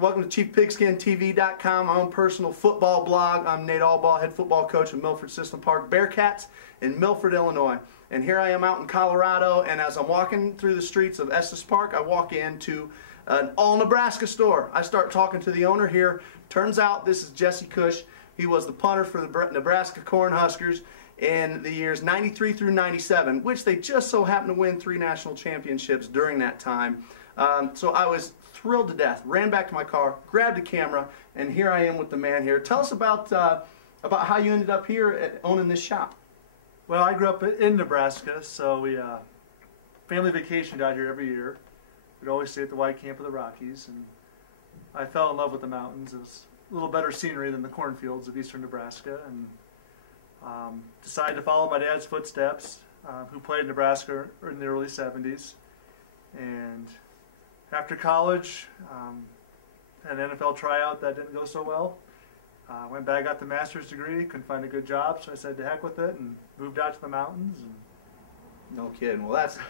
Welcome to ChiefPigskinTV.com, my own personal football blog. I'm Nate Allbaugh, head football coach of Milford System Park Bearcats in Milford, Illinois. And here I am out in Colorado, and as I'm walking through the streets of Estes Park, I walk into an all-Nebraska store. I start talking to the owner here. Turns out this is Jesse Kosch. He was the punter for the Nebraska Cornhuskers in the years 93 through 97, which they just so happened to win 3 national championships during that time. So I was thrilled to death, ran back to my car, grabbed a camera, and here I am with the man here. Tell us about how you ended up here at owning this shop. Well, I grew up in Nebraska, so we family vacationed out here every year. We'd always stay at the White Camp of the Rockies, and I fell in love with the mountains. It was a little better scenery than the cornfields of eastern Nebraska, and decided to follow my dad's footsteps, who played in Nebraska in the early 70s. And after college, had an NFL tryout that didn't go so well. Went back, got the master's degree, couldn't find a good job, so I said to heck with it and moved out to the mountains. And no kidding. Well, that's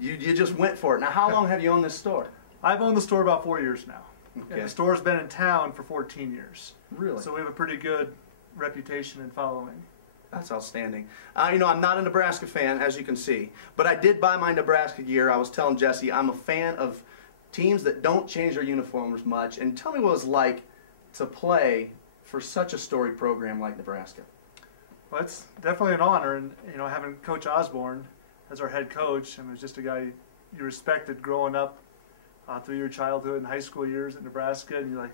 you just went for it. Now, how long have you owned this store? I've owned the store about 4 years now. Okay. And the store's been in town for 14 years. Really? So we have a pretty good reputation and following. That's outstanding. You know, I'm not a Nebraska fan, as you can see, but I did buy my Nebraska gear. I was telling Jesse I'm a fan of teams that don't change their uniforms much. And tell me what it was like to play for such a storied program like Nebraska. Well, it's definitely an honor, and you know, having Coach Osborne as our head coach, I mean, he was just a guy you respected growing up through your childhood and high school years at Nebraska, and you're like,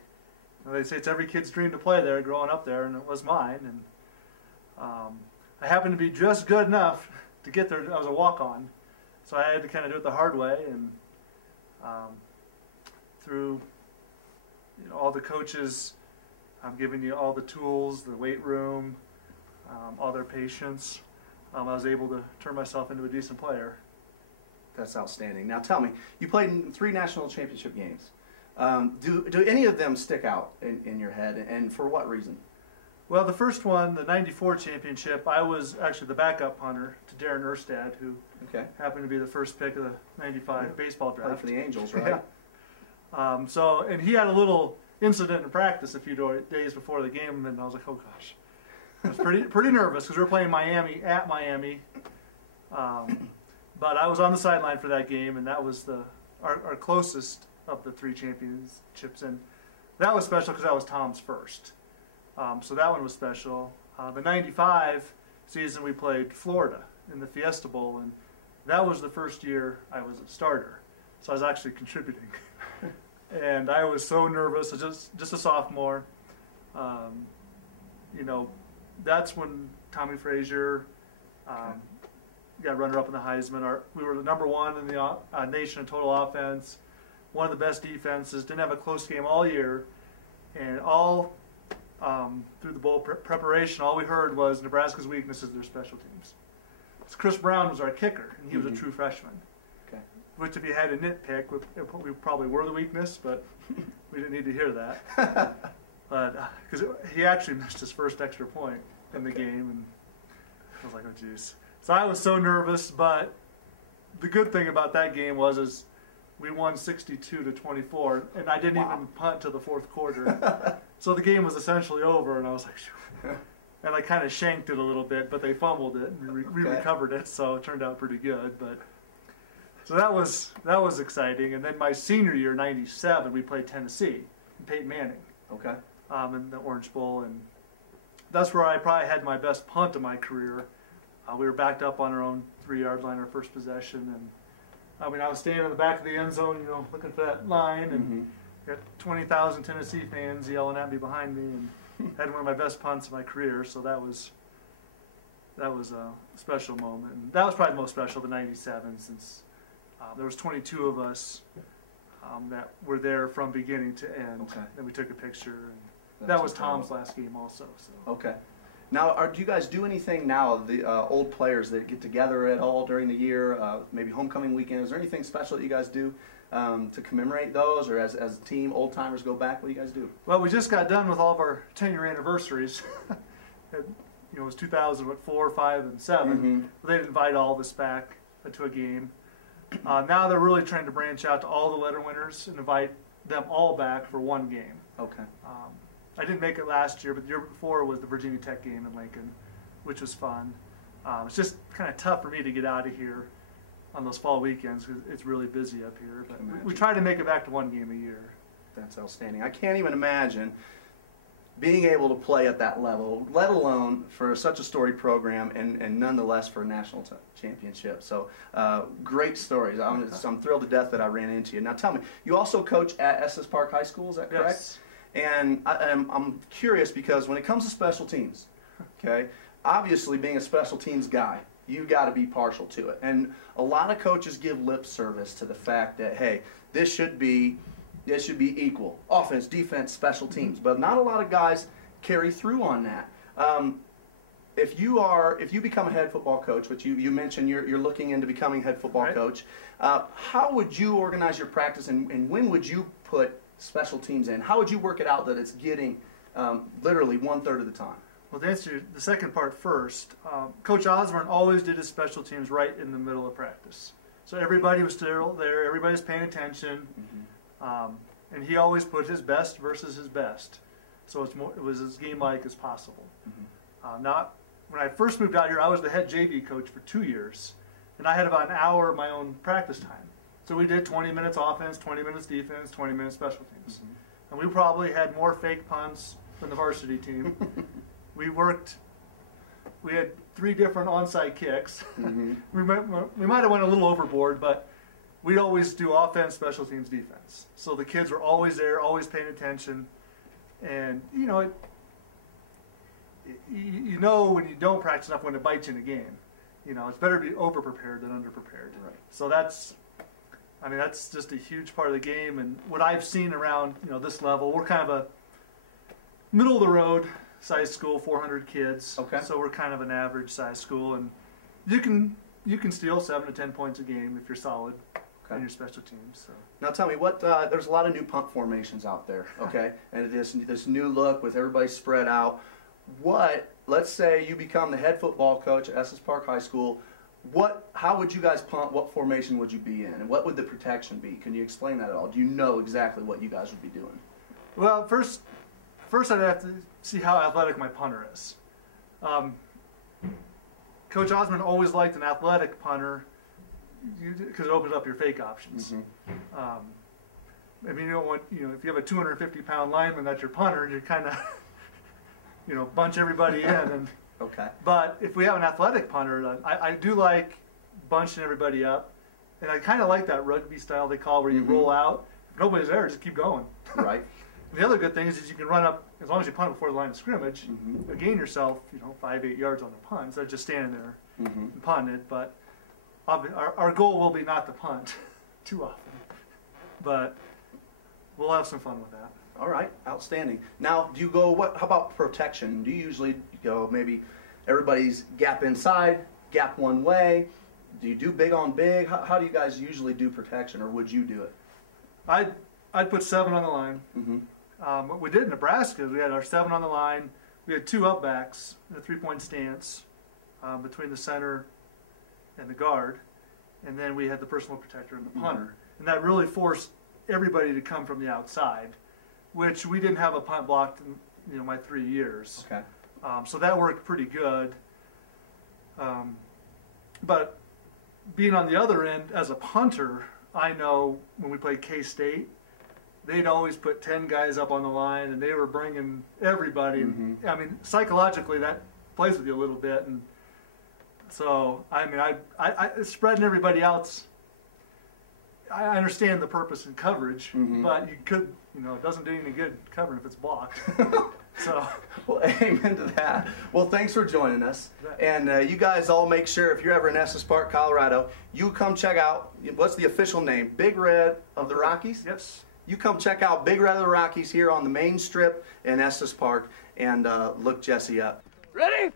you know, they say it's every kid's dream to play there growing up there, and it was mine. And I happened to be just good enough to get there. I was a walk-on, so I had to kind of do it the hard way, and through all the coaches giving you all the tools, the weight room, all their patience, I was able to turn myself into a decent player. That's outstanding. Now tell me, you played in 3 national championship games. Do any of them stick out in your head, and for what reason? Well, the first one, the 94 championship, I was actually the backup punter to Darren Erstad, who happened to be the first pick of the 95 baseball draft. Played for the Angels, right? Yeah. And he had a little incident in practice a few days before the game, and I was like, oh gosh. I was pretty nervous because we were playing Miami at Miami. But I was on the sideline for that game, and that was our closest of the 3 championships. And that was special because that was Tom's first. So that one was special. The 95 season we played Florida in the Fiesta Bowl, and that was the first year I was a starter. So I was actually contributing. And I was so nervous, just a sophomore. You know, that's when Tommy Frazier got runner-up in the Heisman. We were the #1 in the nation in total offense, one of the best defenses, didn't have a close game all year, and all through the bowl preparation, all we heard was Nebraska's weakness is their special teams. So Chris Brown was our kicker, and he was a true freshman. Okay. Which, if you had a nitpick, we probably were the weakness, but we didn't need to hear that. But because he actually missed his first extra point in the game, and I was like, oh geez. So I was so nervous, but the good thing about that game was we won 62-24, and I didn't even punt till the 4th quarter. So the game was essentially over, and I was like, shoo. And I kind of shanked it a little bit, but they fumbled it, and we recovered it, so it turned out pretty good. But so that was exciting. And then my senior year, 97, we played Tennessee and Peyton Manning. Okay. In the Orange Bowl, and that's where I probably had my best punt of my career. We were backed up on our own 3-yard line, our first possession, and I mean, I was standing in the back of the end zone, you know, looking for that line, and got 20,000 Tennessee fans yelling at me behind me, and had one of my best punts of my career. So that was a special moment, and that was probably the most special, the 97, since there was 22 of us that were there from beginning to end. Okay. Then we took a picture, and that was Tom's last game also. So. Okay. Now, do you guys do anything now, the old players that get together at all during the year, maybe homecoming weekend? Is there anything special that you guys do to commemorate those, or as a team, old-timers go back? What do you guys do? Well, we just got done with all of our 10-year anniversaries. It was 2004, 5, and 7. They'd invite all of us back to a game. Now they're really trying to branch out to all the letter winners and invite them all back for one game. Okay. I didn't make it last year, but the year before was the Virginia Tech game in Lincoln, which was fun. It's just kind of tough for me to get out of here on those fall weekends because it's really busy up here. But we try to make it back to one game a year. That's outstanding. I can't even imagine being able to play at that level, let alone for such a storied program and nonetheless for a national championship. So great stories. I'm thrilled to death that I ran into you. Now tell me, you also coach at Estes Park High School, is that correct? Yes. And I'm curious because when it comes to special teams, okay, obviously being a special teams guy, you've got to be partial to it. And a lot of coaches give lip service to the fact that, hey, this should be equal, offense, defense, special teams. But not a lot of guys carry through on that. If you become a head football coach, which you mentioned you're looking into becoming head football coach, how would you organize your practice and when would you put special teams in? How would you work it out that it's getting literally 1/3 of the time? Well, to answer the second part first, Coach Osborne always did his special teams right in the middle of practice. So everybody was still there, everybody's paying attention, and he always put his best versus his best. So it was as game-like as possible. Now, when I first moved out here, I was the head JV coach for 2 years, and I had about an hour of my own practice time. So we did 20 minutes offense, 20 minutes defense, 20 minutes special teams. And we probably had more fake punts than the varsity team. We had 3 different onside kicks. We might have went a little overboard, but we'd always do offense, special teams, defense. So the kids were always there, always paying attention. And, you know when you don't practice enough when it bites you in a game. You know, it's better to be over-prepared than under-prepared. Right. So that's just a huge part of the game. And what I've seen around, this level, we're kind of a middle-of-the-road size school, 400 kids. Okay. So we're kind of an average size school, and you can steal 7 to 10 points a game if you're solid in your special teams. So. Now tell me, there's a lot of new punt formations out there, okay? And this new look with everybody spread out. Let's say you become the head football coach at Estes Park High School. How would you guys punt? What formation would you be in? And what would the protection be? Can you explain that at all? Do you know exactly what you guys would be doing? Well, first I'd have to see how athletic my punter is. Coach Osmond always liked an athletic punter because it opens up your fake options. I mean, you don't want, if you have a 250-pound lineman that's your punter, you kind of, bunch everybody in. And, okay. But if we have an athletic punter, I do like bunching everybody up. And I kind of like that rugby style they call where you roll out. If nobody's there, just keep going. Right. The other good thing is you can run up, as long as you punt before the line of scrimmage, gain yourself, 5-8 yards on the punt instead of just standing there and punting it. But our goal will be not to punt too often. But we'll have some fun with that. All right, outstanding. Now, do you go, how about protection? Do you usually go maybe everybody's gap inside, gap one way? Do you do big on big? How do you guys usually do protection, or would you do it? I'd put 7 on the line. What we did in Nebraska, we had our 7 on the line. We had 2 up backs in a 3-point stance between the center and the guard. And then we had the personal protector and the punter. And that really forced everybody to come from the outside, which we didn't have a punt blocked in my 3 years. Okay. So that worked pretty good. But being on the other end as a punter, I know when we played K-State, they'd always put 10 guys up on the line, and they were bringing everybody. I mean, psychologically, that plays with you a little bit. And so, I mean, I spreading everybody out, I understand the purpose in coverage, but you could, it doesn't do you any good covering if it's blocked. So, well, amen to that. Well, thanks for joining us. And you guys all make sure, if you're ever in Estes Park, Colorado, you come check out, what's the official name? Big Red of the Rockies? Yes. You come check out Big Red of the Rockies here on the main strip in Estes Park and look Jesse up. Ready?